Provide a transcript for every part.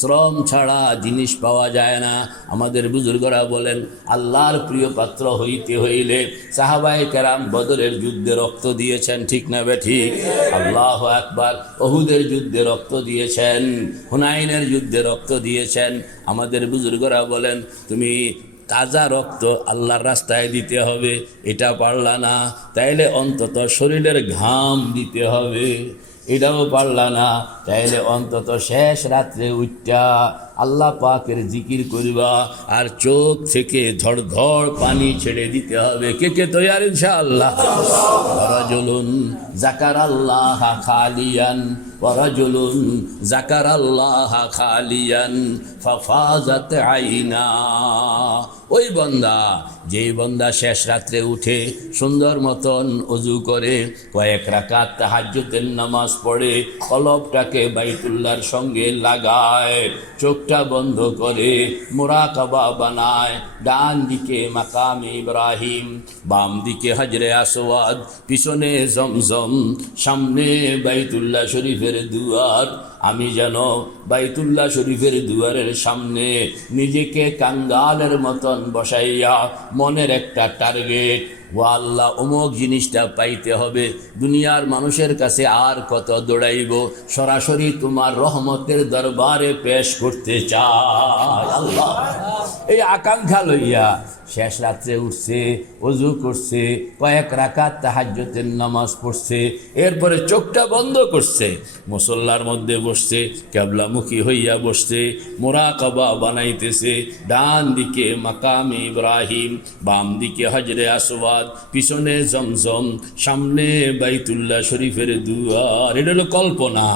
শ্রম ছাড়া জিনিস পাওয়া যায় না। আমাদের বুজুর্গরা বলেন আল্লাহর প্রিয় পাত্র হইতে হইলে সাহাবায়ে কেরাম বদরের যুদ্ধে রক্ত দিয়েছেন, ঠিক না বেঠিক? আল্লাহু আকবার। উহুদের যুদ্ধে রক্ত দিয়েছেন, হুনাইনের যুদ্ধে রক্ত দিয়েছেন। আমাদের বুজুর্গরা বলেন তুমি তাজা রক্ত আল্লাহর রাস্তায় দিতে হবে, এটা পারলা না, তাইলে অন্তত শরীরের ঘাম দিতে হবে, এটাও পারলা না, তাইলে অন্তত শেষ রাত্রে উঠটা আল্লাহ পাকের জিকির করিবা আর চোখ থেকে ধড় ধড় পানি ছেড়ে দিতে হবে। কে কে তৈয়ার ইনশাআল্লাহ? রাজুলুন যাকারাল্লাহ খালিয়ান ওয়া রাজুলুন যাকারাল্লাহ খালিয়ান ফাফাজাত আইনা। ওই বান্দা, যেই বান্দা শেষ রাত্রে উঠে সুন্দর মতন ওযু করে কয়েক রাকাত তাহাজ্জুদের নামাজ পড়ে কলবটাকে বাইতুল্লাহর সঙ্গে লাগায়, চোখটা বন্ধ করে মুরাকাবা বানায়, ডান দিকে মাকামে ইব্রাহিম, বাম দিকে হজরে আসওয়াদ, পিছনে জমজম, সামনে বাইতুল্লাহ শরীফের দুয়ার। আমি যেন বাইতুল্লাহ শরীফের দুয়ারের সামনে নিজেকে কাঙ্গালের মতন বসাইয়া মনের একটা টার্গেট, ও আল্লাহ অমুক জিনিসটা পাইতে হবে, দুনিয়ার মানুষের কাছে আর কত দৌড়াইব, সরাসরি তোমার রহমতের দরবারে পেশ করতে চাই আল্লাহ। এই আকাঙ্ক্ষা লইয়া শেষ রাত্রে উঠছে, ওযু করছে, কয়েক রাকাত তাহাজ্জুদের নামাজ পড়ছে, এরপরে চোখটা বন্ধ করছে, মুসল্লার মধ্যে বসছে, কিবলামুখী হইয়া বসছে, মুরাকাবা বানাইতেছে, ডান দিকে মাকামে ইব্রাহিম, বাম দিকে হজরে আসওয়াদ, পিছনে জমজম, সামনে বাইতুল্লাহ শরীফের দুয়ার। এটা হলো কল্পনা।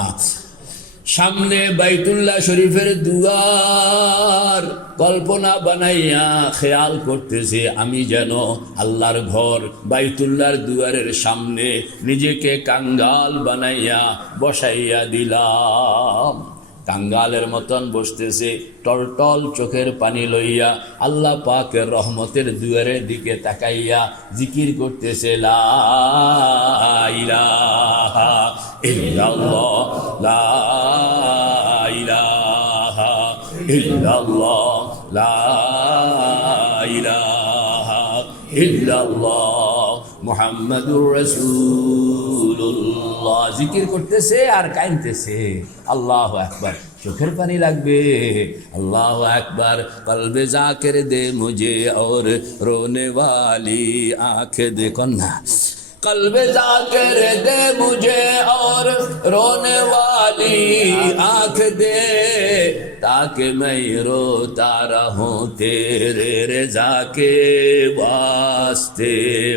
সামনে বাইতুল্লাহ শরীফের দুয়ার কল্পনা বানাইয়া খেয়াল করতেছে আমি যেন আল্লাহর ঘর বাইতুল্লাহর দুয়ারের সামনে নিজেকে কাঙ্গাল বানাইয়া বসাইয়া দিলাম। কাঙ্গালের মতন বসতেছে, টলটল চোখের পানি লইয়া আল্লাহ পাকের রহমতের দুয়ারের দিকে তাকাইয়া জিকির করতেছে, লা ইলাহা ইল্লাল্লাহ, লা ইলাহা ইল্লাল্লাহ, লা ইলাহা ইল্লাল্লাহ মুহাম্মাদুর রাসূলুল্লাহ। জিকির করতেছে আর কাঁদতেছে। আল্লাহু আকবার। চোখের পানি লাগবে। আল্লাহু আকবার। কলবে জাকির দে মুঝে और रोने वाली आँख दे कन्ना, कल्बे जाकिर दे मुझे और रोने वाली आँख दे, ताकि मैं रोता रहूं तेरे रज़ा के वास्ते।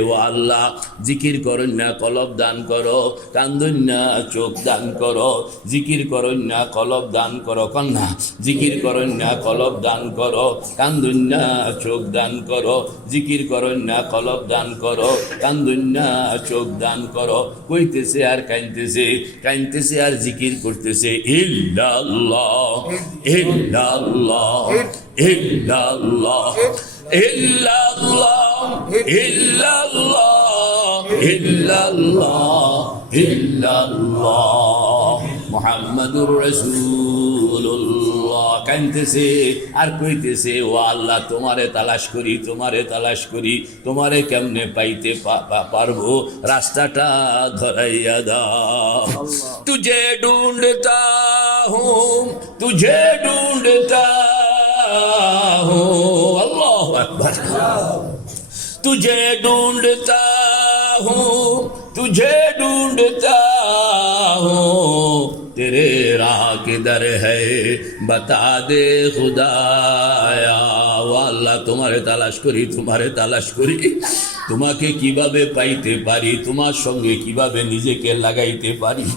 ও আল্লাহ, জিকির করুন না কলব দান করো, কান্দুন না চোখ দান করো, জিকির করুন না কলব দান করো, কন্যা জিকির করুন না কলব দান করো, কান্দুন না চোখ দান করো, জিকির করুন না কলব দান করো, কান্দুন না চোখ দান করো। কইতেছে আর কাঁদতেছে, কাঁদতেছে আর জিকির করতেছে, ইল্লাল্লাহ ইল্লাল্লাহ ইল্লাল্লাহ ইল্লাল্লাহ ইল্লাল্লাহ ইল্লাল্লাহ ইল্লাল্লাহ মুহাম্মাদুর রাসূলুল্লাহ। কাঁদতেছে আর কইতেছে, ও আল্লাহ তোমারে তালাশ করি, তোমারে তালাশ করি, তোমারে কেমনে পাইতে পারবো, রাস্তাটা ধরাইয়া দাও। তুঝে ঢুঁढता हूँ, तुझे ढूंढता हूँ, अल्लाहु अकबर। तुझे ढूंढता हूँ, तुझे ढूंढता हूँ, तेरे राह किधर है बता दे खुदाया। ও আল্লাহ তোমারে তালাশ করি, তোমারে তালাশ করি, তোমাকে কিভাবে পাইতে পারি, তোমার সঙ্গে কিভাবে নিজেকে লাগাইতে পারি,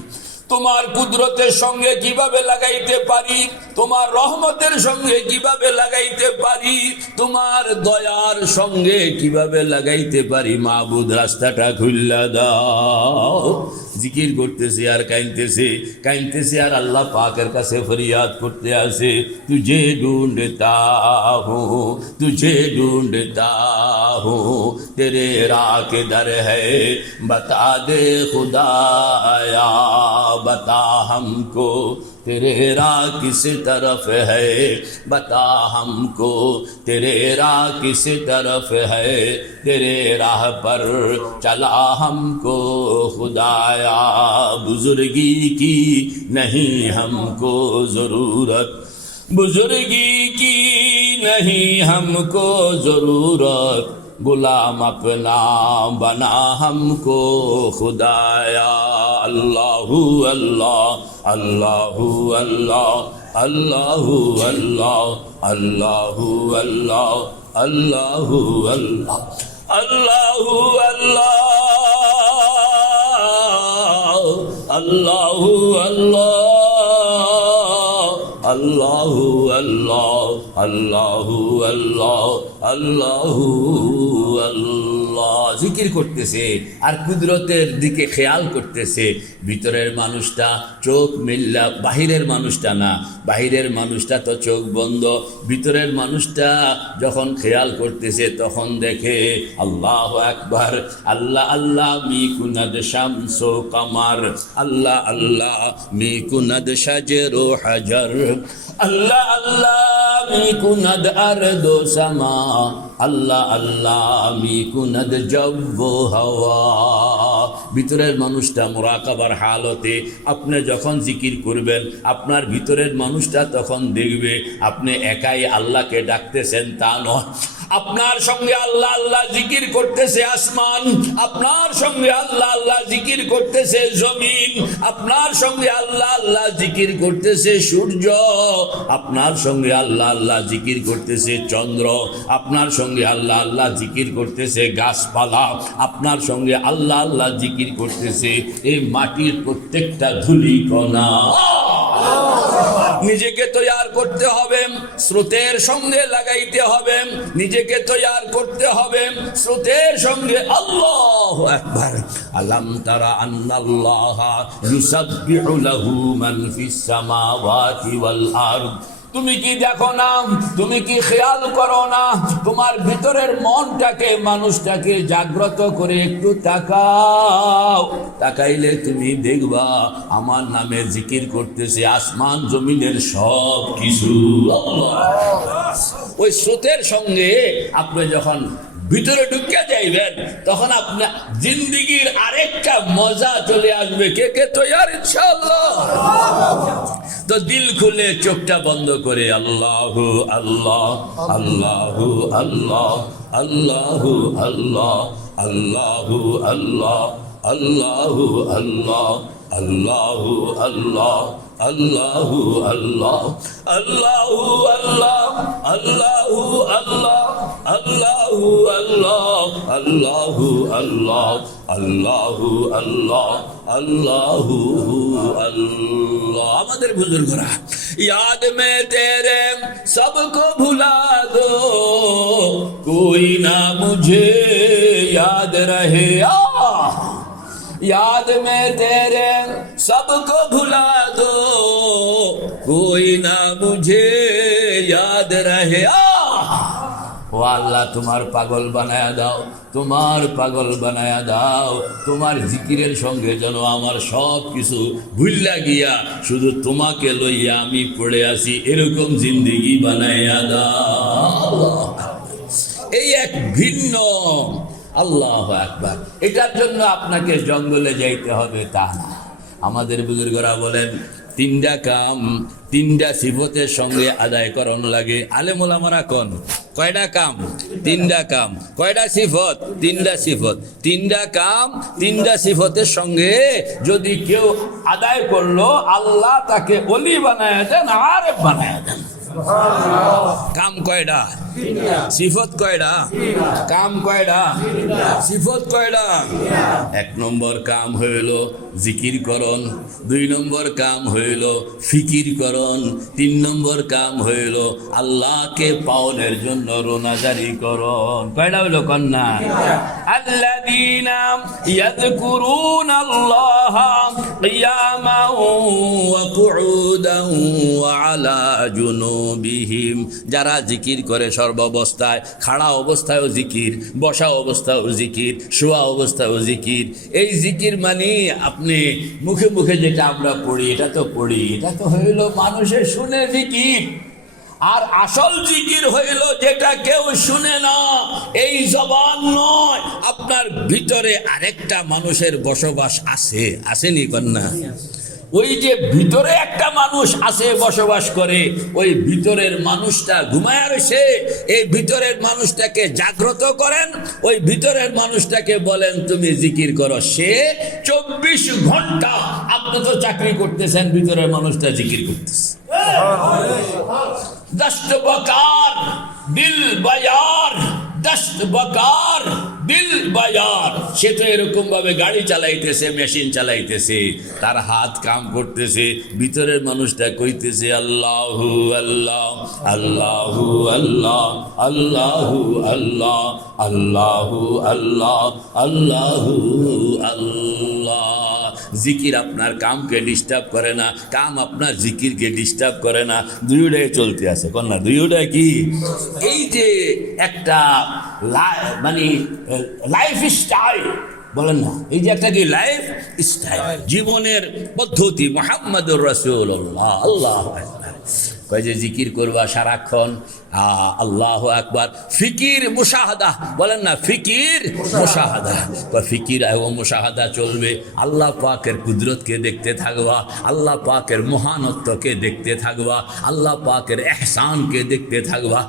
তোমার কুদরতের সঙ্গে কিভাবে লাগাইতে পারি, তোমার রহমতের সঙ্গে কিভাবে লাগাইতে পারি, তোমার দয়ার সঙ্গে কিভাবে লাগাইতে পারি, মাবুদ রাস্তাটা খুল্লা দাও। জিকির করতেছে আর কাঁদতেছে, কাঁদতেছে আর আল্লাহ পাকের কাছে ফরিয়াদ করতে আসে, তুঝে ঢুঁढता हूँ, तुझे ढूंढता हूँ, तेरे राह किधर है बता दे खुदाया, बता हमको तेरे राह किस तरफ है बता हमको, तेरे राह किस तरफ है, तेरे राह पर चला हमको खुदाया। बुजुर्गी की नहीं हमको ज़रूरत, बुजुर्गी की नहीं हमको ज़रूरत, गुलाम अपना बना हमको खुदाया। अल्लाहु अल्लाह अल्लाहु अल्लाह अल्लाहु अल्लाह अल्लाहु अल्लाह अल्लाहु अल्लाह अल्लाहु अल्लाह अल्लाहु अल्लाह अल्लाहु अल्लाह अल्लाहु अल्लाह अल्लाहु अल्लाह। জিকির করতেছে আর কুদরতের দিকে খেয়াল করতেছে। ভিতরের মানুষটা চোখ মিল্লা, বাহিরের মানুষটা না, বাহিরের মানুষটা তো চোখ বন্ধ, ভিতরের মানুষটা যখন খেয়াল করতেছে তখন দেখে আল্লাহু আকবার, আল্লাহ আল্লাহ মিকুনাদ শামসু কামার, আল্লাহ আল্লাহ মিকুনাদ শাজরু হাজার, আল্লাহ আল্লাহ মিকুনাদ আরদু সামা, আল্লাহ আল্লাহ মিকুনাদ জব্বু হাওয়া। ভিতরের মানুষটা মুরাকাবার হালতে আপনি যখন জিকির করবেন, আপনার ভিতরের মানুষটা তখন দেখবে আপনি একাই আল্লাহকে ডাকতেছেন তা নয়, আপনার সঙ্গে আল্লাহ আল্লাহ জিকির করতেছে আসমান, আপনার সঙ্গে আল্লাহ আল্লাহ জিকির করতেছে জমিন, আপনার সঙ্গে আল্লাহ আল্লাহ জিকির করতেছে সূর্য, আপনার সঙ্গে আল্লাহ আল্লাহ জিকির করতেছে চন্দ্র, আপনার সঙ্গে আল্লাহ আল্লাহ জিকির করতেছে গাছপালা, আপনার সঙ্গে আল্লাহ আল্লাহ জিকির করতেছে এই মাটির প্রত্যেকটা ধুলি কণা। নিজেকে তৈয়ার করতে হবে, স্রোতের সঙ্গে লাগাইতে হবে, নিজেকে তৈয়ার করতে হবে স্রোতের সঙ্গে। আল্লাহু আকবার। আলাম তারা আন্নাল্লাহা ইউসাব্বিহু লাহু মান ফিস সামাওয়াতি ওয়াল আরদ। তুমি কি দেখো না, তুমি কি খেয়াল করো না, তোমার ভিতরের মনটাকে মানুষটাকে জাগ্রত করে একটু তাকাও, তাকাইলে তুমি দেখবা আমার নামে জিকির করতেছে আসমান জমিনের সব কিছু। ওই স্রোতের সঙ্গে আপনি যখন ভিতরে ঢুকে যাইবেন তখন আপনার জিন্দেগির আরেকটা মজা চলে আসবে। কে কে তৈয়ার ইনশাআল্লাহ? তো দিল খুলে চোখটা বন্ধ করে আল্লাহু আল্লাহ আল্লাহু আল্লাহ আল্লাহু আল্লাহ আল্লাহু আল্লাহ আল্লাহু আল্লাহ আল্লাহু আল্লাহ আল্লাহু আল্লাহ আল্লাহু আল্লাহ আল্লাহু আল্লাহ আল্লাহু আল্লাহ আল্লাহু আল্লাহ আল্লাহু আল্লাহ আল্লাহু আল্লাহ। আমাদের বুজুর্গরা याद में तेरे सबको भुला दो, कोई ना मुझे याद रहे। याद में तेरे सबको भुला दो, कोई ना मुझे याद रहे। ও আল্লাহ তোমার পাগল বানায়া দাও, তোমার পাগল বানায়া দাও, তোমার জিকিরের সঙ্গে যেন আমার সব কিছু ভুল্লা গিয়া শুধু তোমাকে লইয়া আমি পড়ে আছি এরকম জিন্দেগি বানায়া দাও। এই এক ভিন্ন আল্লাহু আকবার। এটার জন্য আপনাকে জঙ্গলে যাইতে হবে তা না। আমাদের বুজুর্গরা বলেন তিনটা কাম তিনটা সিফতের সঙ্গে আদায় করণ লাগে। আলেম ওলামারা কোন কয়টা কাম? তিনটা কাম। কয়টা সিফত? তিনটা সিফত। তিনটা কাম তিনটা সিফতের সঙ্গে যদি কেউ আদায় করলো আল্লাহ তাকে ওলি বানায় দেন, আরেফ বানায় দেন। কাম কয়টা? সিফত কয়টা? কাম কয়টা? সিফত কয়টা? এক নম্বর কাম হইল জিকির করণ, দুই নম্বর কাম হইল ফিকির করণ, তিন নম্বর কাম হইল আল্লাহকে পাওয়ার জন্য রোনাজারি করণ। কয়টা হইল কন্যা? আল্লাযীনা ইয়াযকুরুনাল্লাহা কিয়ামান ওয়া কুউদান ওয়া আলা জুনুবিহিম। যারা জিকির করে সর্বাবস্থায়, খাড়া অবস্থায়ও জিকির, বসা অবস্থায়ও জিকির, শোয়া অবস্থায়ও জিকির। এই জিকির মানে আপনি মুখে মুখে যেটা আমরা পড়ি এটা তো পড়ি, এটা তো হইল মানুষের শুনে জিকির। আর আসল জিকির হইল যেটা কেউ শুনে না, এই জবান নয়, আপনার ভিতরে আরেকটা মানুষের বসবাস আছে, আসেনি কন্যা? ওই যে ভিতরে একটা মানুষ আছে, বসবাস করে, ওই ভিতরের মানুষটা ঘুমায় রয়েছে, এই ভিতরের মানুষটাকে জাগ্রত করেন, ওই ভিতরের মানুষটাকে বলেন তুমি জিকির করো। সে 24 ঘন্টা, আপনি তো চাকরি করতেছেন, ভিতরের মানুষটা জিকির করতেছে। দস্ত বকার দিল বাজার, দস্ত বকার দিল বাজার। সে তো এরকম ভাবে গাড়ি চালাইতেছে, মেশিন চালাইতেছে, তার হাত কাম করতেছে, ভিতরের মানুষটা কইতেছে আল্লাহু আল্লাহ, আল্লাহু আল্লাহ, আল্লাহু আল্লাহ, আল্লাহু আল্লাহ, আল্লাহু আল্লাহ। জিকির আপনার কামকে ডিস্টার্ব করে না, কাম আপনার জিকিরকে ডিস্টার্ব করে না, দুইটাই চলতে আছে। কন্যা দুইটাই কি? এই যে একটা মানে লাইফ স্টাইল বলেন না, এই যে একটা কি লাইফ স্টাইল, জীবনের পদ্ধতি। মুহাম্মাদুর রাসূলুল্লাহ, আল্লাহু আকবার। কয় যে জিকির করবা সারাক্ষণ, আল্লাহু আকবার। ফিকির মুশাহাদা বলেন না, ফিকির মুশাহাদা। ফিকির এবং মুশাহাদা চলবে, আল্লাহ পাকের কুদরতকে দেখতে থাকবা, আল্লাহ পাকের মহানত্বকে দেখতে থাকবা, আল্লাহ পাকের এহসানকে দেখতে থাকবা,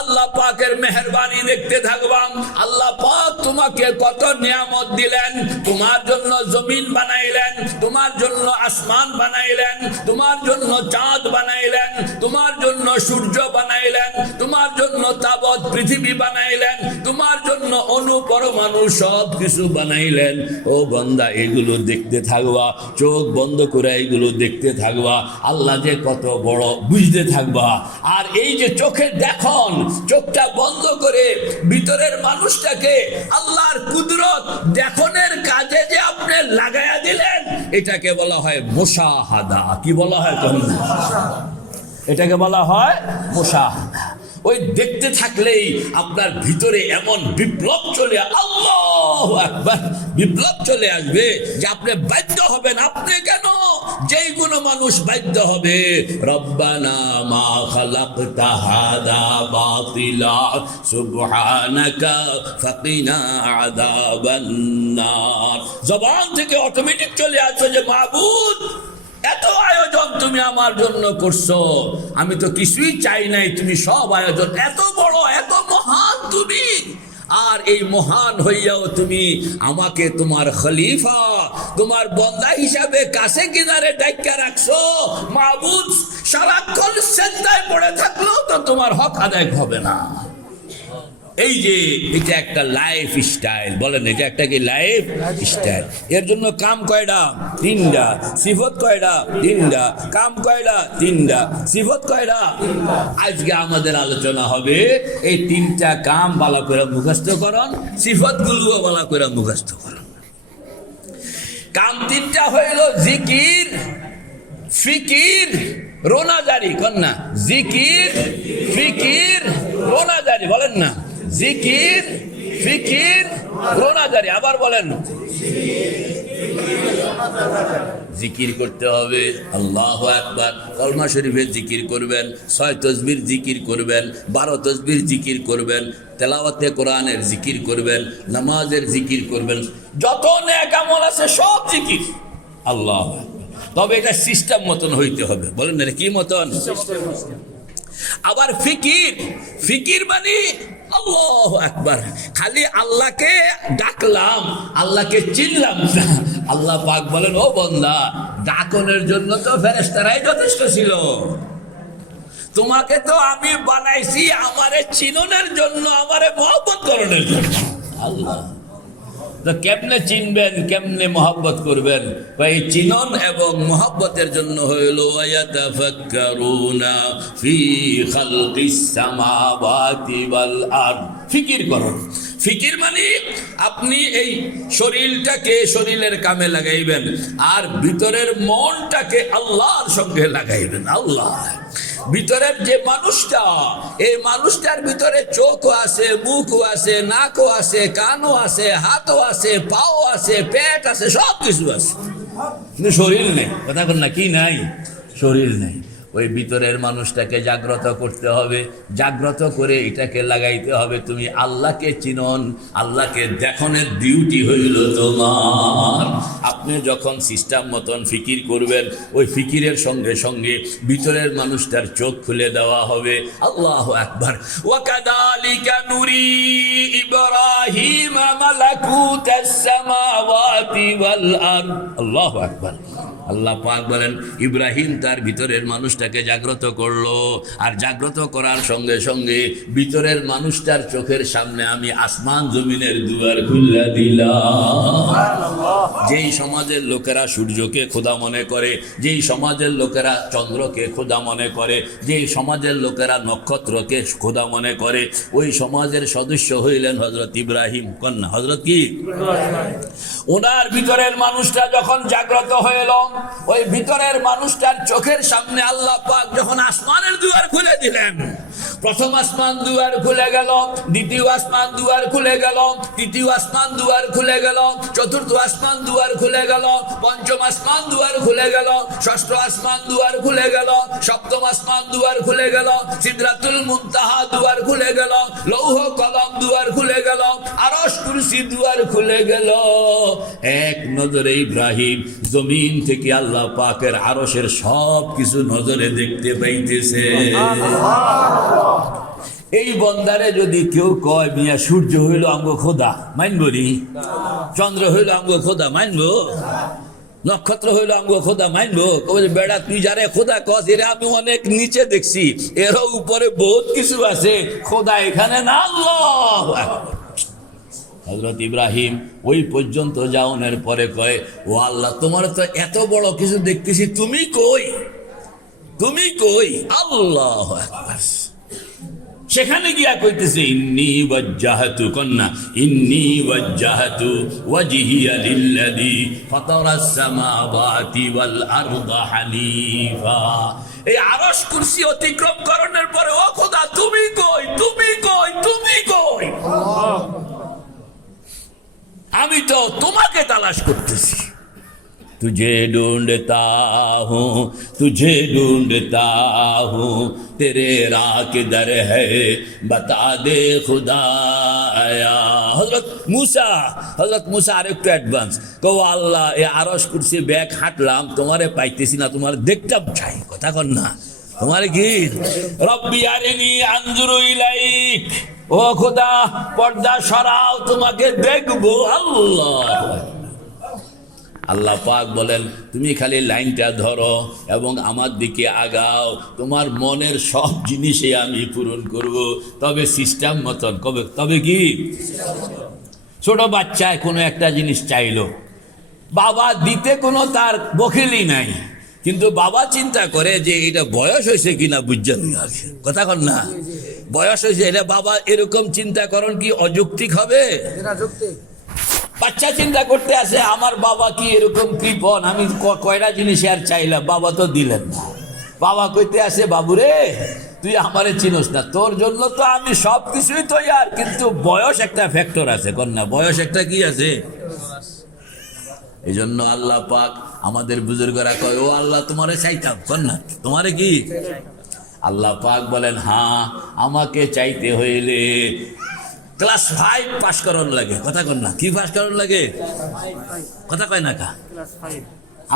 আল্লাহ পাকের মেহেরবানি দেখতে থাকবা। আল্লাহ পাক তোমাকে কত নিয়ামত দিলেন, তোমার জন্য জমিন বানাইলেন, তোমার জন্য আসমান বানাইলেন, তোমার জন্য চাঁদ বানাইলেন, তোমার জন্য সূর্য বানাইলেন, তোমার জন্য তাবৎ পৃথিবী বানাইলেন, তোমার জন্য অণু পরমাণু সব কিছু বানাইলেন। ও বান্দা, এগুলো দেখতে থাকবা, চোখ বন্ধ করে এগুলো দেখতে থাকবা, আল্লাহ যে কত বড় বুঝতে থাকবা। আর এই যে চোখের দেখুন, চোখটা বন্ধ করে ভিতরের মানুষটাকে আল্লাহর কুদরত দেখনের কাজে যে আপনি লাগাইয়া দিলেন, এটাকে বলা হয় মুশাহাদা। কি বলা হয়? এটাকে বলা হয় মুশাহাদা। ওই দেখতে থাকলেই আপনার ভিতরে এমন বিপ্লব চলে, আল্লাহু আকবার, বিপ্লব চলে আসবে যে আপনি বাধ্য হবেন। আপনি কেন, যেই কোনো মানুষ বাধ্য হবে, রব্বানা মা খালাকতা হাদা বাতিলা সুবহানাকা ফাকিনা আযাবান নার। জবান থেকে অটোমেটিক চলে আসবে যে মাবুদ, এত আয়োজন তুমি আমার জন্য করছো, আমি তো কিছুই চাই নাই, তুমি সব আয়োজন, এত বড়, এত মহান তুমি। আর এই মহান হইয়াও তুমি আমাকে তোমার খলিফা, তোমার বন্দা হিসাবে কাছে কিনারে ডাইকা রাখছো। মাবুদ, সারাক্ষণ সেজদায় পড়ে থাকলেও তো তোমার হক আদায় হবে না। এই যে এটা একটা লাইফ স্টাইল, বলেন এটা একটা কি লাইফ স্টাইল। এর জন্য কাম কয়টা? 3টা। সিফত কয়টা? 3টা। কাম কয়টা? 3টা। সিফত কয়টা? আজকে আমাদের আলোচনা হবে এই 3টা কাম ভালো করে মুখস্থ করুন, সিফত গুলো ভালো করে মুখস্থ করুন। কাম 3টা হইল জিকির, ফিকির, রোনাজারি। কন্যা জিকির, ফিকির, রোনাজারি। বলেন না, জিকির, ফিকির, রোনাজারি। আবার বলেন, জিকির করতে হবে। আল্লাহু আকবার। কলমা শরীফের জিকির করবেন, 6 তাসবির জিকির করবেন, 12 তাসবির জিকির করবেন, তেলাওয়াতে কোরআনের জিকির করবেন, নামাজের জিকির করবেন, যত নেক আমল আছে সব জিকির। আল্লাহু আকবার। তবে এটা সিস্টেম মতন হইতে হবে। বলেন না, কি মতন? আবার ফিকির, ফিকির মানে আল্লাহু আকবার, খালি আল্লাহকে ডাকলাম, আল্লাহকে চিনলাম না। আল্লাহ পাক বলেন, ও বান্দা, ডাকনের জন্য তো ফেরেশতারাই যথেষ্ট ছিল, তোমাকে তো আমি বানাইছি আমারে চিননের জন্য, আমারে মহব্বত করণের জন্য। আল্লাহ তো কেমনে চিনবেন, কেমনে মহব্বত করবেন? এই চিনন এবং মহব্বতের জন্য হইল ওয়ায়াতাফাক্কারুনা ফি খালকিস সামাওয়াতি ওয়াল আরদ। ফিকির করুন। ফিকির মানে আপনি এই শরীরটাকে শরীরের কামে লাগাইবেন, আর ভিতরের মনটাকে আল্লাহর সঙ্গে লাগাইবেন। আল্লাহ ভিতরের যে মানুষটা, এই মানুষটার ভিতরে চোখও আছে, মুখও আছে, নাকও আছে, কানও আছে, হাতও আছে, পাও আছে, পেট আছে, সব কিছু আছে, কিন্তু শরীর নেই। কথা বল না, কি নাই? শরীর নেই। ওই ভিতরের মানুষটাকে জাগ্রত করতে হবে, জাগ্রত করে এটাকে লাগাইতে হবে। তুমি আল্লাহকে চিনন, আল্লাহকে দেখনের ডিউটি হইল তোমার। আপনি যখন সিস্টেম মতন ফিকির করবেন, ওই ফিকিরের সঙ্গে সঙ্গে ভিতরের মানুষটার চোখ খুলে দেওয়া হবে। আল্লাহু আকবার। ওয়াকাদালিকা নুরি ইব্রাহিম মালাকুতাস সামাওয়াতি ওয়াল আরদ। আল্লাহু আকবার। আল্লাহ পাক বলেন, ইব্রাহিম তার ভিতরের মানুষটাকে জাগ্রত করলো, আর জাগ্রত করার সঙ্গে সঙ্গে ভিতরের মানুষটার চোখের সামনে আমি আসমান জমিনের দুয়ার খুলে দিলাম। যেই সমাজের লোকেরা সূর্যকে খোদা মনে করে, যেই সমাজের লোকেরা চন্দ্রকে খোদা মনে করে, যেই সমাজের লোকেরা নক্ষত্রকে খোদা মনে করে, ওই সমাজের সদস্য হইলেন হযরত ইব্রাহিম। কন্যা হযরত কি? ওনার ভিতরের মানুষটা যখন জাগ্রত হইল, ওই ভিতরের মানুষটার চোখের সামনে আল্লাহ পাক যখন আসমানের দুয়ার খুলে দিলেন, প্রথম আসমান দুয়ার খুলে গেল, দ্বিতীয় আসমান দুয়ার খুলে গেল, তৃতীয় আসমান দুয়ার খুলে গেল, চতুর্থ আসমান দুয়ার খুলে গেল, পঞ্চম আসমান দুয়ার খুলে গেল, ষষ্ঠ আসমান দুয়ার খুলে গেল, সপ্তম আসমান দুয়ার খুলে গেল, সিদরাতুল মুনতাহা দুয়ার খুলে গেল, লৌহ কলম দুয়ার খুলে গেল, আরশ কুরসি দুয়ার খুলে গেল। এক নজরে ইব্রাহিম জমিন থেকে আল্লাহ পাকের আরশের সব কিছু নজরে দেখতে পাইতেছে। এই বন্দারে যদি কেউ কয় মিয়া সূর্য হইল আমগো খোদা, মানবো নি? চন্দ্র হইল আমগো খোদা, মানবো? নক্ষত্র হইল আমগো খোদা, মানবো? কবে বেড়া তুই যারে খোদা কস, এরা আমি অনেক নিচে দেখছি, এরও উপরে বহুত কিছু আছে, খোদা এখানে না। আল্লাহ হযরত ইব্রাহিম ওই পর্যন্ত যাওয়ার পরে কয়, ও আল্লাহ, তোমার তো এত বড় কিছু দেখতেছি, তুমি কই? তুমি কই? আল্লাহু আকবার। সেখানে গিয়া কইতেছে, ইন্নী ওয়াজ্জাহতু, কন্যা ইন্নী ওয়াজ্জাহতু ওয়াজহিয়া লিল্লাযী ফাতারাস সামাওয়াতি ওয়াল আরদা হানিফা। এই আরশ কুরসি অতিক্রম করার পরে, ও খোদা তুমি কই? তুমি কই? তুমি কই? আমি তো তোমাকে তালাশ করতেছি। तुझे ढूंढता हूँ, तुझे ढूंढता हूँ, तेरे राह किधर है बता दे खुदाया। हजरत मूसा আর একটু অ্যাডভান্স, কো আল্লাহ এ আরশ কুরসি ব্যাগ হাঁটলাম, তোমারে পাইতেছি না, তোমার দেখতাম চাই। কথা কন না, তোমারে কি? রব্বি আরিনি আনজুরু ইলাইক, ও খোদা পর্দা সরাও, তোমাকে দেখবো। আল্লাহ পাক বলেন, তুমি খালি লাইনটা ধরো এবং আমার দিকে আগাও, তোমার মনের সব জিনিসে আমি পূরণ করব। তবে সিস্টেম মতন কবে? তবে কি? ছোট বাচ্চায় কোনো একটা জিনিস চাইলো, বাবা দিতে কোনো তার বখিলি নাই, কিন্তু বাবা চিন্তা করে যে এটা বয়স হয়েছে কিনা বুঝছেন। কথা কন না, বয়স হয়েছে, এটা বাবা এরকম চিন্তা করেন কি অযৌক্তিক হবে? বাচ্চা চিন্তা করতে আছে, আমার বাবা কি এরকম কৃপণ, আমি কয়টা জিনিস আর চাইলাম, বাবা তো দিলেন না। বাবা কইতে আছে, বাবুরে তুই আমারে চিনোস না, তোর জন্য তো আমি সব কিছুই তৈয়ার, কিন্তু বয়স একটা ফ্যাক্টর আছে। কন্যা বয়স একটা কি আছে? এই জন্য আল্লাহ পাক আমাদের বুজুর্গরা কয়, ও আল্লাহ তোমারে চাইতাম। কন্যা তোমারে কি? আল্লাহ পাক বলেন, হ্যাঁ আমাকে চাইতে হইলে ক্লাস 5 পাস করন লাগে। কথা কন না, কি পাস করন লাগে? কথা কয় না কা?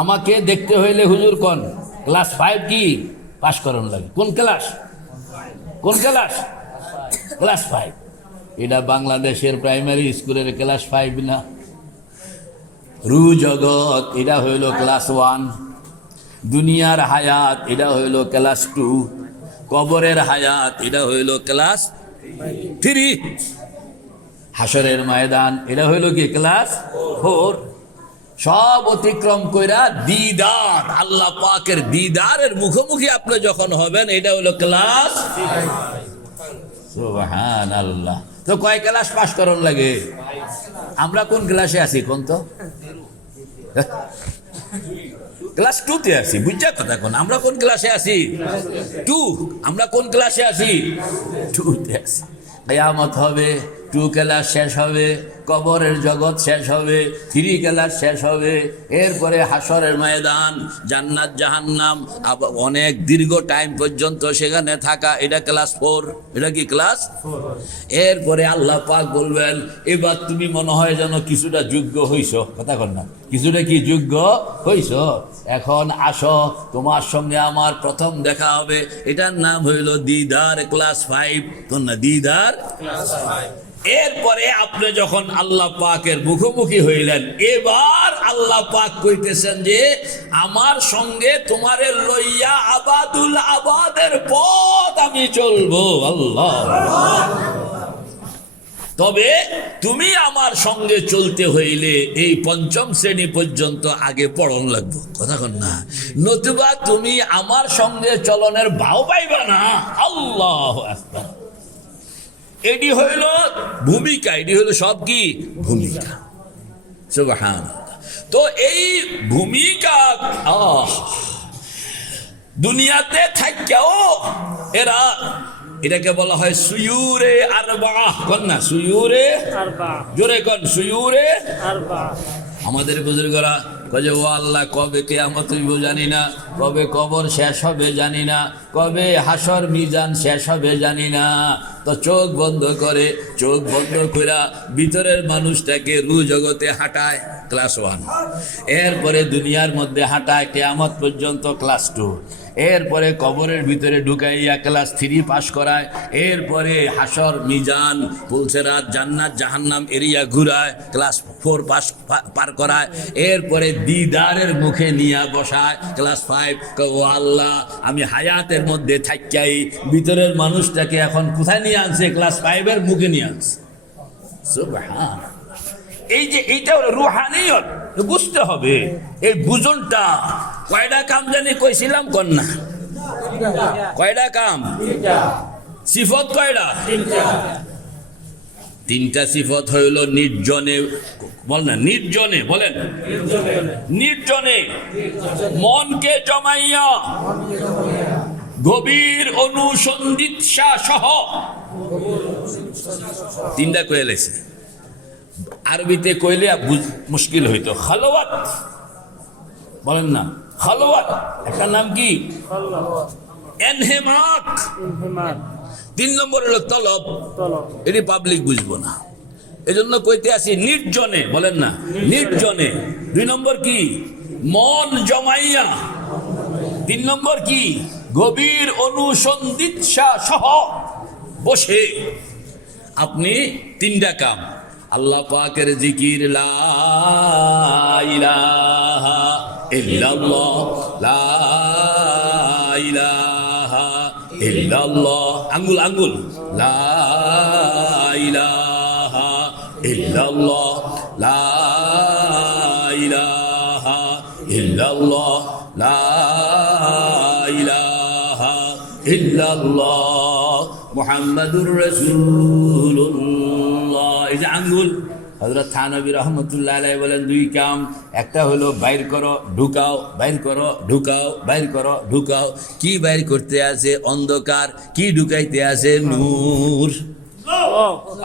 আমাকে দেখতে হইলে হুজুর কোন ক্লাস 5 কি পাস করন লাগে? কোন ক্লাস? কোন ক্লাস? ক্লাস 5। এটা বাংলাদেশের প্রাইমারি স্কুলের ক্লাস 5 না। রু জগৎ এটা হইল ক্লাস 1, দুনিয়ার হায়াত এটা হইল ক্লাস 2, কবরের হায়াত এটা হইল ক্লাস 3, হাসরের ময়দান এটা হইল কি ক্লাস 4। সব অতিক্রম কইরা দিদার, আল্লাহ পাকের দিদারের মুখোমুখি আপনি যখন হবেন, এটা হলো ক্লাস 5। সুবহানাল্লাহ। তো কয় ক্লাস পাস করন লাগে? আমরা কোন ক্লাসে আছি কোন তো? ক্লাস 2 তে আছি, বুঝছা কথা কোন? আমরা কোন ক্লাসে আছি? 2। আমরা কোন ক্লাসে আছি? 2 তে আছি। কিয়ামত হবে, 2 ক্লাস শেষ হবে, কবরের জগৎ শেষ হবে, 3 ক্লাস শেষ হবে, এরপরে হাসরের ময়দান, জান্নাত জাহান্নাম, আবার অনেক দীর্ঘ টাইম পর্যন্ত সেখানে থাকা, এটা ক্লাস 4। এটা কি ক্লাস 4? এরপরে আল্লাহ পাক বলবেন, এবার তুমি মনে হয় যেন কিছুটা যোগ্য হইছ, কথা কর না, কিছুটা কি যোগ্য হইছ, এখন আসো, তোমার সঙ্গে আমার প্রথম দেখা হবে। এটার নাম হইল দিদার ক্লাস 5। কোন না? দিদার ক্লাস 5। এরপরে আপনি যখন আল্লাহ পাকের মুখোমুখি হইলেন, এবার আল্লাহ পাক কইতেছেন যে আমার সঙ্গে তোমারে লইয়া আবাদুল আবাদের পথ আমি চলবো। আল্লাহ, তবে তুমি আমার সঙ্গে চলতে হইলে এই 5ম শ্রেণী পর্যন্ত আগে পড়ন লাগবো, কথা কন না, নতুবা তুমি আমার সঙ্গে চলনের ভাও পাইবা না। আল্লাহু আকবার। এটি হইল ভূমিকা, এটি হইল সব কি ভূমিকা। সুবহানাল্লাহ। তো এই ভূমিকা দুনিয়াতে থাকেও এরা, এটাকে বলা হয় সুয়ুরে আরবা। কোন না? সুয়ুরে আরবা, জোরে কোন, সুয়ুরে আরবা। আমাদের বুজুর্গরা কয়ে, ও আল্লাহ, কবে কিয়ামত হইব জানি না, কবে কবর শেষ হবে জানি না, কবে হাসর মিজান শেষ হবে জানি না। তো চোখ বন্ধ করে, চোখ বন্ধ করে ভিতরের মানুষটাকে রু জগতে হাঁটায়, ক্লাস 1। এরপরে দুনিয়ার মধ্যে হাঁটায় কিয়ামত পর্যন্ত, ক্লাস 2। এরপরে কবরের ভিতরে ঢুকাইয়া ক্লাস 3 পাস করায়। এরপরে হাসর মিজান পুলসেরাত জান্নাত জাহান্নাম এরিয়া ঘুরায়, ক্লাস 4 পার করায়। এরপরে দিদারের মুখে নিয়ে বসায়, ক্লাস 5। ও আল্লাহ, আমি হায়াতের মধ্যে থাকাই ভিতরের মানুষটাকে এখন কোথায় নিয়ে আনছে? ক্লাস 5-এর মুখে নিয়ে আনছে। সুবহান। এই যে এইটা হলো রুহানিয়ত, বুঝতে হবে। এই বুঝনটা কয়টা কাম জানি কইছিলাম, কন্যা কয়টা কাম? সিফত কয়টা? 3টা সিফত হইল নির্জনে, বল না, নির্জনে, বলেন নির্জনে, মনকে জমাইয়া গভীর অনুসন্ধিৎসা সহ, 3টা কয়ে লেছে। আরবিতে কইলে মুশকিল হইতো। খালওয়াত, বলেন না, খালওয়াত, একটা নাম কি? এনহেমাক। 3 নম্বর হলো তলব, এটি পাবলিক বুঝবো না, এজন্য কইতে আসি নির্জনে, বলেন না, নির্জনে। 2 নম্বর কি? মন জমাইয়া। 3 নম্বর কি? গভীর অনুসন্ধিৎসা সহ বসে। আপনি 3টা কাম, আল্লাহ পাকের জিকির, লা ইলাহা ইল্লাল্লাহ, লা ইলাহা ইল্লাল্লাহ, আঙ্গুল আঙ্গুল, লা ইলাহা ইল্লাল্লাহ, লা ইলাহা ইল্লাল্লাহ, লা ইলাহা ইল্লাল্লাহ মুহাম্মাদুর রাসূলুল্লাহ। এই যে আঙ্গুল, হযরত থানবী রহমতুল্লাহ আলাইহি বলেন 2 কাম। একটা হলো বাইর করো ঢুকাও, বাইর করো ঢুকাও, বাইর করো ঢুকাও। কি বাইর করতে আছে? অন্ধকার। কি ঢুকাইতে আছে? নূর।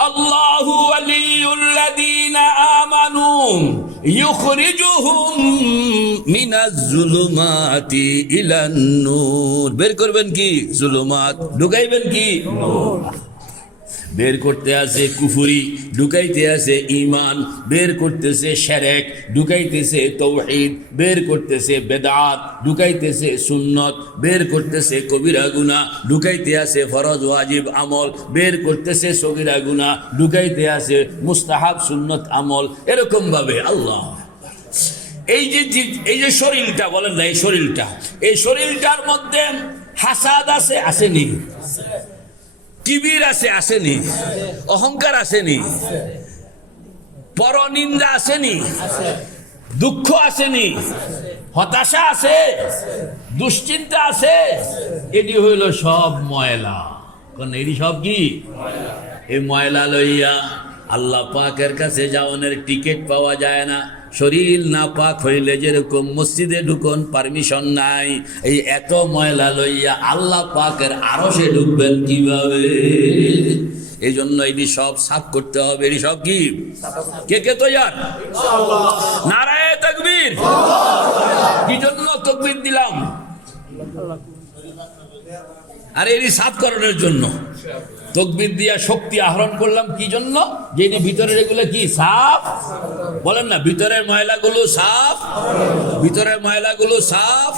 আল্লাহু ওয়ালিউল্লাযীনা আমানু ইউখরিজুহুম মিনাজ যুলুমাতি ইলান নূর। বের করবেন কি? যুলুমাত। ঢুকাইবেন কি? নূর। বের করতে আছে কুফরি, ঢুকাইতে আছে ঈমান। বের করতেছে শিরক, ঢুকাইতেছে তাওহীদ। বের করতেছে বিদআত, ঢুকাইতেছে সুন্নাত। বের করতেছে কবিরা গুনাহ, ঢুকাইতে আছে ফরজ ওয়াজিব আমল। বের করতেছে সগীরা গুনাহ, ঢুকাইতে আছে মুস্তাহাব সুন্নাত আমল। এরকম ভাবে আল্লাহ এই যে শরীরটা, বলেন না, এই শরীরটার মধ্যে হাসাদ আছে, আসেনি? কিবির আছে, আসেনি? অহংকার আসেনি? পরনিন্দা আসেনি? দুঃখ আসেনি? হতাশা আছে? দুশ্চিন্তা আছে? এটি হইল সব ময়লা। কারণ এটি সব কি? এই ময়লা লইয়া আল্লাহ পাকের কাছে যাওয়ানোর টিকিট পাওয়া যায় না। শরীর না পাক হইলে যেরকম মসজিদে ঢুকন পারমিশন নাই, এই এত ময়লা লইয়া আল্লাহ পাকের আরশে ঢুকবেন কিভাবে? এই জন্য এটি সব সাফ করতে হবে। এটি সব কি কে কে তৈয়ার? নারায়ে তাকবীর। কি জন্য তাকবীর দিলাম? আরে এটি সাফ করানোর জন্য তাকবীর দিয়া শক্তি আহরণ করলাম। কি জন্য? যে এটি ভিতরের এগুলো কি সাফ, বলেন না, ভিতরের ময়লাগুলো সাফ, ভিতরের ময়লাগুলো সাফ।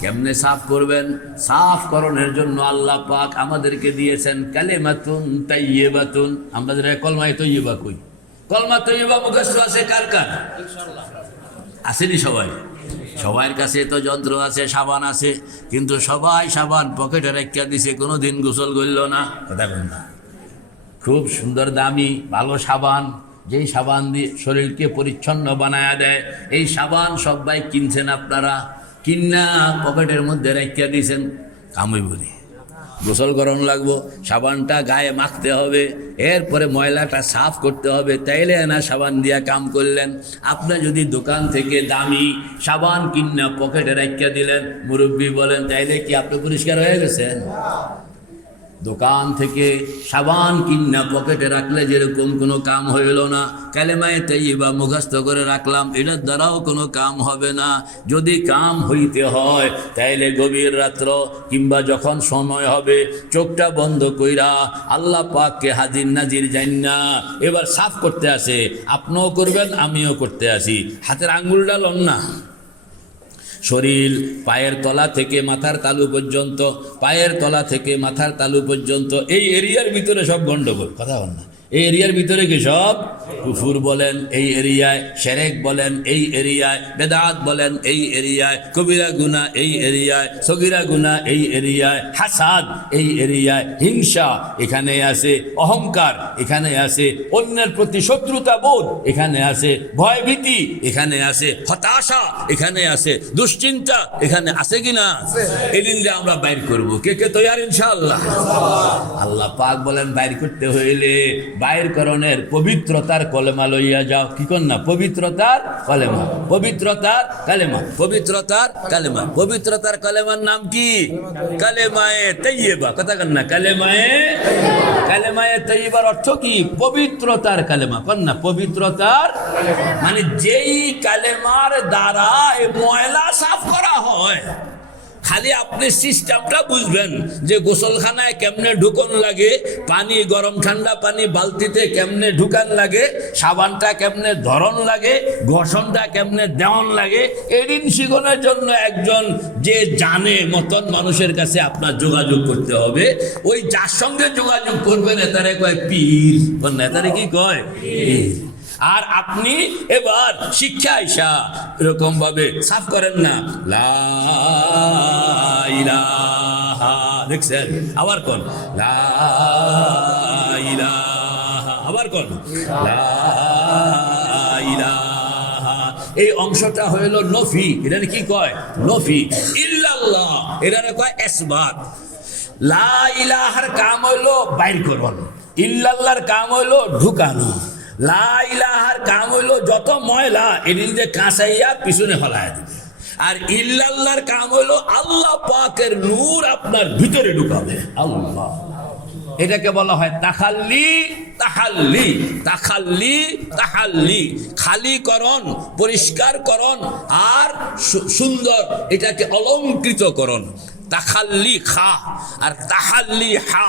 কেমনে সাফ করবেন? সাফ করণের জন্য আল্লাহ পাক আমাদেরকে দিয়েছেন কালিমাতুন তাইয়্যিবাতুন। আমরা যারা কলমায়ে তাইয়্যিবা কই, কলমা তাইয়্যিবা মুখস্থ আছে কার কার? আসেনি সবাই? সবার কাছে তো যন্ত্র আছে, সাবান আছে, কিন্তু সবাই সাবান পকেটে রেখে দিছে, কোনোদিন গোসল করল না। কথা বলেন না? খুব সুন্দর দামি ভালো সাবান, যেই সাবান দিয়ে শরীরকে পরিচ্ছন্ন বানায়া দেয়, এই সাবান সবাই কিনছেন আপনারা, কিনা পকেটের মধ্যে রেখে দিয়েছেন। কামই বলি গোসল করণ লাগবো, সাবানটা গায়ে মাখতে হবে, এরপরে ময়লাটা সাফ করতে হবে, তাইলে না সাবান দিয়া কাম করলেন। আপনি যদি দোকান থেকে দামি সাবান কিনা পকেটে রেখে দিলেন, মুরব্বী বলেন, তাইলে কি আপনি পরিষ্কার হয়ে গেছেন? দোকান থেকে সাবান কিনা পকেটে রাখলে যেরকম কোনো কাম হইল না, কালেমায়ে তাইয়্যিবা মুখস্থ করে রাখলাম, এটার দ্বারাও কোনো কাম হবে না। যদি কাম হইতে হয় তাইলে গভীর রাত্র কিংবা যখন সময় হবে চোখটা বন্ধ কইরা আল্লাহ পাককে হাজির নাজির জান্না এবার সাফ করতে আসে। আপনিও করবেন, আমিও করতে আসি। হাতের আঙ্গুলটা লন না, শরীর পায়ের তলা থেকে মাথার তালু পর্যন্ত, পায়ের তলা থেকে মাথার তালু পর্যন্ত এই এরিয়ার ভিতরে সব গন্ডগোল। কথা বল না? এই এরিয়ার ভিতরে কি সব কুফুর বলেন, এই এরিয়ায় শিরক বলেন, এই এরিয়ায় বেদাত বলেন, এই এরিয়ায় কবিরা গুনাহ, এই এরিয়ায় সগীরা গুনাহ, এই এরিয়ায় হাসাদ, এই এরিয়ায় হিংসা, এখানে আছে অহংকার, এখানে আছে অন্যের প্রতি শত্রুতা বোধ, এখানে আছে ভয়ভীতি, এখানে আছে হতাশা, এখানে আছে দুশ্চিন্তা, এখানে আছে কিনা? এই দিনটা আমরা বাইর করব। কে কে তৈয়ার ইনশাআল্লাহ? আল্লাহ পাক বলেন বাইর করতে হইলে বাইর করণের পবিত্রতার কলেমা লইয়া যাও। কি কর না? পবিত্রতার কলেমা, পবিত্রতার কালেমা, পবিত্রতার কালেমা। পবিত্রতার কালেমার নাম কি? কালেমায়ে তাইয়্যিবা। কথা কর না? কালেমায়ে তাইয়্যিবার অর্থ কি? পবিত্রতার কালেমা। কর না? পবিত্রতার মানে যেই কালেমার দ্বারা এই ময়লা সাফ করা হয়। খালি আপনি সিস্টেমটা বুঝবেন যে গোসলখানায় কেমনে ঢুকন লাগে, পানি গরম ঠান্ডা পানি বালতিতে কেমনে ঢুকান লাগে, সাবানটা কেমনে ধরন লাগে, ঘষণটা কেমনে দেওয়ান লাগে, এদিন শিখনের জন্য একজন যে জানে মতন মানুষের কাছে আপনার যোগাযোগ করতে হবে। ওই যার সঙ্গে যোগাযোগ করবেন এতারে কয় পীর, নেতারে কি কয়? পীর। আর আপনি এবার শিক্ষা আইসা এরকম ভাবে সাফ করেন না, লা ইলাহা, দেখছেন? আবার কোন লা ইলাহা, আবার কোন লা ইলাহা। এই অংশটা হইল নফি, এটা কি কয়? নফি। ইল্লাল্লাহ এটা কয় ইসবাত। লা ইলাহার কাম হইল বাইর করুন, ইল্লাল্লাহর কাম হইল ঢুকানো। লা ইলাহার কাম হইল যত ময়লা এদিন যে কাঁচাইয়া পিছনে ফেলায় দিবে, আর ইল্লাল্লাহর কাম হইল আল্লাহ পাকের নূর আপনার ভিতরে ঢুকাবে। আল্লাহ, এটাকে বলা হয় তাখাল্লি, তাহাল্লি, তাখাল্লি, তাহাল্লি। খালিকরণ, পরিষ্কারকরণ আর সুন্দর, এটাকে অলঙ্কৃতকরণ। তাখাল্লি খা আর তাহাল্লি হা।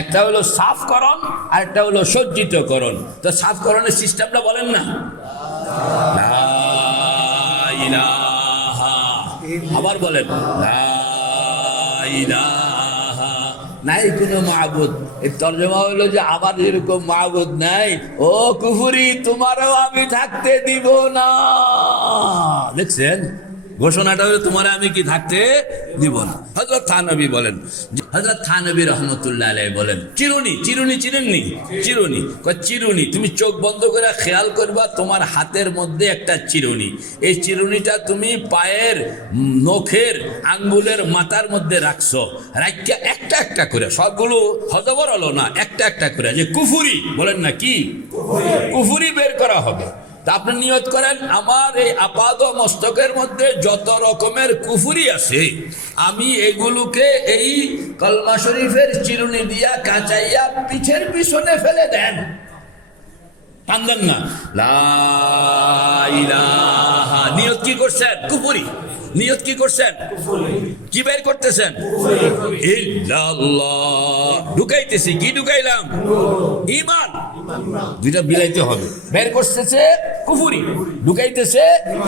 একটা হলো সাফকরণ আর একটা হলো সজ্জিতকরণ। তো সাফকরণের সিস্টেমটা বলেন না? লা ইলাহা, আবার বলেন লা ইলাহা। নাই কোনো মাবুদ। এই তর্জমা হলো যে আমার যেরকম মাবুদ নাই, ও কুফরি তোমারও আমি থাকতে দিব না। দেখছেন ঘোষণাটা হলো তোমার আমি কি থাকতে দিব না। হযরত থানবী বলেন, হযরত থানবী রাহমাতুল্লাহ আলাইহি বলেন, চিরুনি, চিরুনি চিনেননি? চিরুনি, চিরুনি তুমি চোখ বন্ধ করে খেয়াল করবা, তোমার হাতের মধ্যে একটা চিরুনি। এই চিরুনিটা তুমি পায়ের নখের আঙ্গুলের মাথার মধ্যে রাখছো, রাখিয়া একটা একটা করে, সবগুলো হজবর হলো না, একটা একটা করে যে কুফুরি বলেন না, কি কুফুরি বের করা হবে। তা আপনি নিয়ত করেন আমার এই আপাদ মস্তকের মধ্যে যত রকমের কুফরি আছে আমি এগুলোকে এই কলমা শরীফের চিরুনি দিয়া কাঁচাইয়া পিঠের পিছনে ফেলে দেন। কান্দেন না, লা ইলাহা, নিয়ত কি করছেন? কুফরি। নিয়ত কি করছেন? কি বের করতেছেন? ইল্লাল্লাহ। ঢুকাইতেছি, কি ঢুকাইলাম? ঈমান। দুইটা বিলাইতে হবে। বের করতেছে কুফরি, ঢুকাইতেছে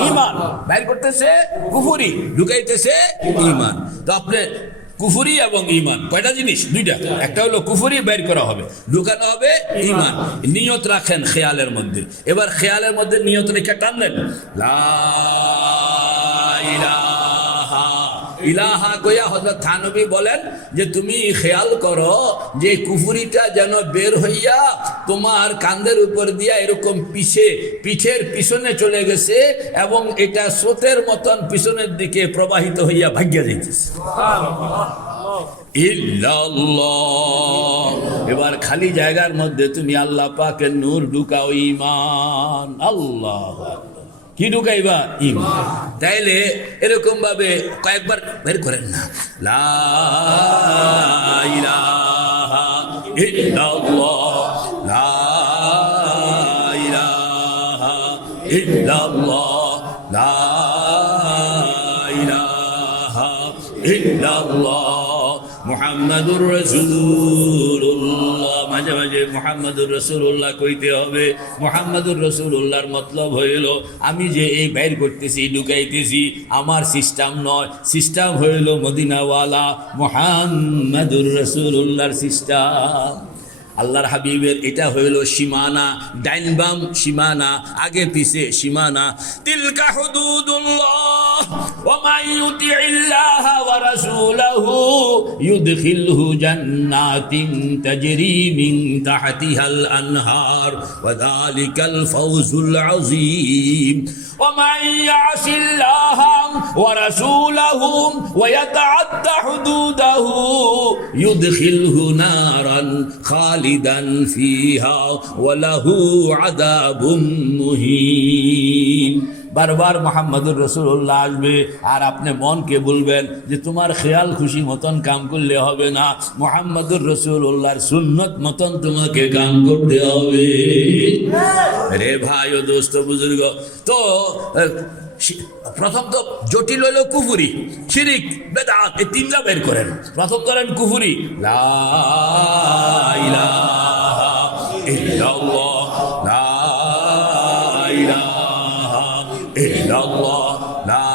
ঈমান। বের করতেছে কুফরি, ঢুকাইতেছে ঈমান। তো আপনি কুফরি এবং ঈমান কয়টা জিনিস? দুইটা। একটা হলো কুফরি বের করা হবে, ঢুকানো হবে ঈমান। নিয়ত রাখেন খেয়ালের মধ্যে। এবার খেয়ালের মধ্যে নিয়ত রেখে টানলেন, লা ইলাহা ইলাহা কইয়া হযরত থানবী বলেন যে তুমি খেয়াল করো যে কুফরিটা যেন বের হইয়া তোমার কাঁধের উপর দিয়া এরকম পিঠের পিছনে চলে গেছে এবং এটা স্রোতের মতন পিছনের দিকে প্রবাহিত হইয়া ভাগ্যা যাইতেছে। ইল্লাল্লাহ। এবার খালি জায়গার মধ্যে তুমি আল্লাহ পাকের নূর ঢুকাও, ঈমান। আল্লাহ কি ঢুকাইবা? ঈমান। তাইলে এরকম ভাবে কয়েকবার বের করেন না, লা ইলাহা ইল্লাল্লাহ, লা ইলাহা ইল্লাল্লাহ, লা ইলাহা ইল্লাল্লাহ মুহাম্মাদুর রাসূলুল্লাহ। মাঝে মাঝে মুহাম্মাদুর রাসূলুল্লাহ কইতে হবে। মুহাম্মাদুর রাসূলুল্লাহর মতলব হইল আমি যে এই বাইর করতেছি ঢুকাইতেছি আমার সিস্টেম নয়, সিস্টেম হইল মদিনাওয়ালা মুহাম্মাদুর রাসূলুল্লাহর সিস্টেম। আল্লাহর হাবিবের এটা হইল সীমানা, ডাইন বাম সীমানা, আগে পিছে সীমানা। তিলকা হুদুদুল্লাহ ওয়া মান ইউতিইল্লাহা ওয়া রাসূলাহু ইউদখিলহু জান্নাতিন তাজরি মিন তাহতিহাল আনহার ওয়া যালিকাল ফাওজুল আযীম। ওয়া মান ইয়াসিল্লাহা ওয়া রাসূলাহু ওয়া ইয়াতাআদ্দা হুদুদাহু ইউদখিলহু নারান খালিদান ফিহা ওয়া লাহু আযাবুম মুহিন। বারবার মুহাম্মাদুর রাসূলুল্লাহ আসবে আর আপনি মনকে বলবেন যে তোমার খেয়াল খুশি মতন কাম করলে হবে না, মুহাম্মাদুর রাসূলুল্লাহর সুন্নত মতন তোমাকে কাম করতে হবে। রে ভাই ও দোস্ত বুজুর্গ, তো প্রথম তো জটিল হলো কুফরি, শিরিক, বেদাত, এই তিনটা বের করেন। প্রথম করেন কুফরি, লা ইলাহা ইল্লাল্লাহ, লা ইলাহা ইল্লাল্লাহ, লা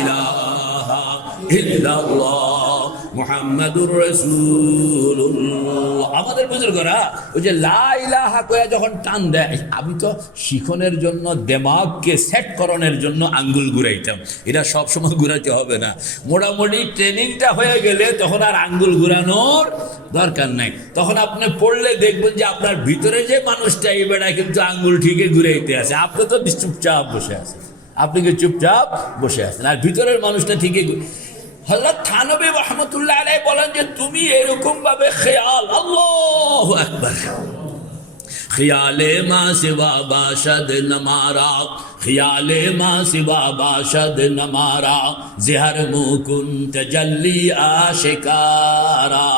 ইলাহা ইল্লাল্লাহ মুহাম্মাদুর রাসূলুল্লাহ। আমাদের বুজুর্গরা ওই যে লা ইলাহা কইয়া যখন টান দেয়, আমি তো শিখনের জন্য দেমাগকে সেট করণের জন্য আঙ্গুল ঘুরাইতাম, এটা সব সময় ঘুরাইতে হবে না। মোটামুটি ট্রেনিংটা হয়ে গেলে তখন আর আঙ্গুল ঘুরানোর দরকার নাই। তখন আপনি পড়লে দেখবেন যে আপনার ভিতরে যে মানুষটা এই বেড়ায় কিন্তু আঙ্গুল ঠিকই ঘুরাইতে আছে, আপনি তো চুপচাপ বসে আছেন, আপনি কি চুপচাপ বসে আছেন, আর ভিতরের মানুষটা ঠিকই। হযরত থানবী রাহমাতুল্লাহ আলাইহি বলেন যে তুমি এরকম ভাবে খেয়াল, আল্লাহু আকবার, খিয়ালে মা সিবা বাশাদ নমারা, খিয়ালে মা সিবা বাশাদ নমারা, জিহার মুকুন তাজাল্লি আশিকারা।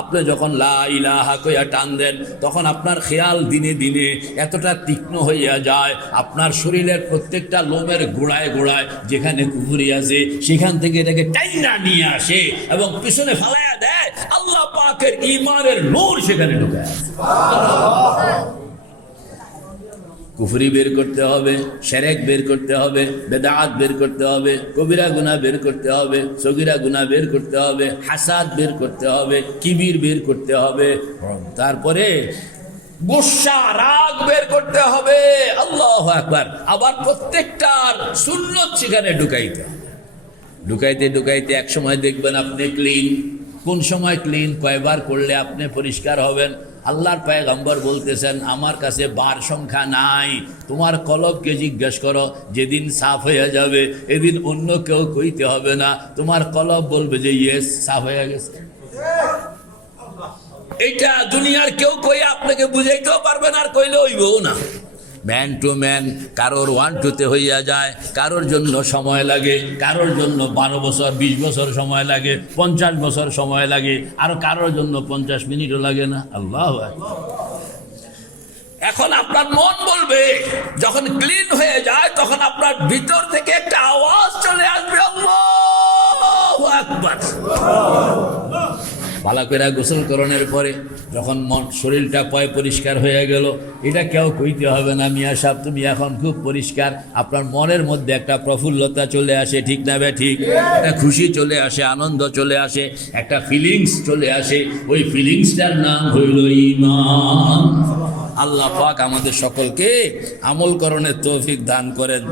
আপনি যখন লা ইলাহা কইয়া টান দেন তখন আপনার খেয়াল দিনে দিনে এতটা তীক্ষ্ণ হইয়া যায়, আপনার শরীরের প্রত্যেকটা লোমের গোড়ায় গোড়ায় যেখানে কুফরি আছে সেখান থেকে এটাকে টাইনা নিয়ে আসে এবং পিছনে ফালাইয়া দেয়। আল্লাহ পাকের ঈমানের নূর সেখানে ঢুকায়। কুফরি বের করতে হবে, শিরক বের করতে হবে, বেদাত বের করতে হবে, কবিরা গুনাহ বের করতে হবে, সগীরা গুনাহ বের করতে হবে, হাসাদ বের করতে হবে, কিবির বের করতে হবে, তারপরে গুসা রাগ বের করতে হবে। আল্লাহু আকবার। আবার প্রত্যেকটার সুন্নত সেখানে ঢুকাইতে হবে। ঢুকাইতে ঢুকাইতে এক সময় দেখবেন আপনি ক্লিন। কোন সময় ক্লিন? কয়বার করলে আপনি পরিষ্কার হবেন। আল্লাহর পয়গম্বর বলতেছেন আমার কাছে বার সংখ্যা নাই, তোমার কলবকে জিজ্ঞেস করো, যেদিন সাফ হয়ে যাবে এদিন অন্য কেউ কইতে হবে না, তোমার কলব বলবে যে ইয়েস সাফ হয়ে গেছে। এটা দুনিয়ার কেউ কই আপনাকে বুঝাইতেও পারবে না, আর কইলে হইবও না। ম্যান টু ম্যান, কারোর 1-2 হইয়া যায়, কারোর জন্য সময় লাগে, কারোর জন্য 12 বছর 20 বছর সময় লাগে, 50 বছর সময় লাগে, আর কারোর জন্য 50 মিনিটও লাগে না। আল্লাহু আকবার। এখন আপনার মন বলবে, যখন ক্লিন হয়ে যায় তখন আপনার ভিতর থেকে একটা আওয়াজ চলে আসবে, আল্লাহু আকবার। ভালো করে গোসল করণের পরে যখন শরীরটা পয় পরিষ্কার হয়ে গেল, এটা কেউ কইতে হবে না, মিয়া সাহেব তুমি এখন খুব পরিষ্কার। আপনার মনের মধ্যে একটা প্রফুল্লতা চলে আসে, ঠিক না বে ঠিক? একটা খুশি চলে আসে, আনন্দ চলে আসে, একটা ফিলিংস চলে আসে। ওই ফিলিংসটার নাম হইল ঈমান। আল্লাহ পাক আমাদের সকলকে আমল করণের তৌফিক দান করেন।